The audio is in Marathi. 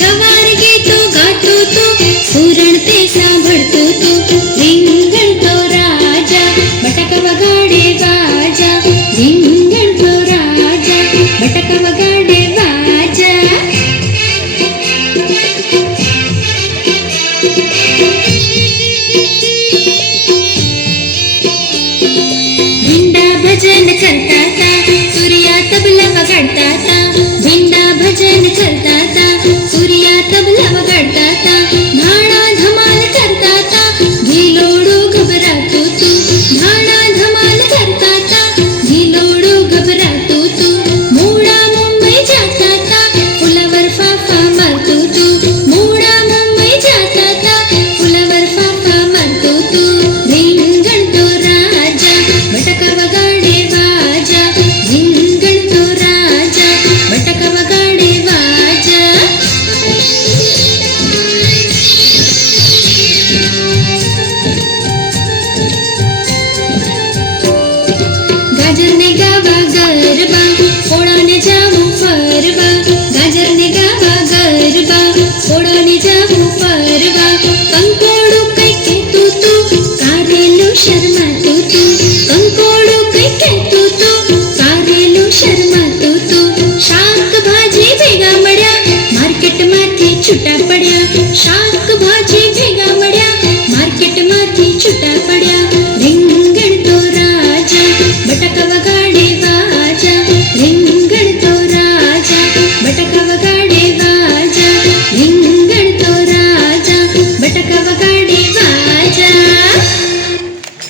गवार गीतो गातो तो, पुरण ते सांभळतो तो. रिंगण तो राजा, बटक वगाडे बाजा. रिंगण तो राजा, बटक वगाडे बाजा. भिंडा भजन करताता, सूर्या तबला वगाडताता. भिंडा भजन करताता, सूर्या तबला वगाडताता. भाणा धमाल करताता, भिलोडू घबरातो तू. भाणा धमाल करताता, भिलोडू घबरातो तू. मोडा मुंबई जाताता, फुलावर फाफा मारतो तू. मोडा मुंबई जाताता, फुलावर फाफा मारतो तू. रिंगण तो राजा, बटक वगाडे बाजा. रिंगण तो राजा, बटक वगाडे बाजा. गाजरने गावा गरबा, पोळाने जाऊ परवा. गाजरने गावा गरबा, पोळाने जाऊ परवा. कंकोडू कैके तू तू, कारेलो शर्मा तू तू. कंकोडू कैके तू तू, कारेलो शर्मा तू तू. शाक भाजी भेगा मड्या, मार्केट माथी छुटा पड्या.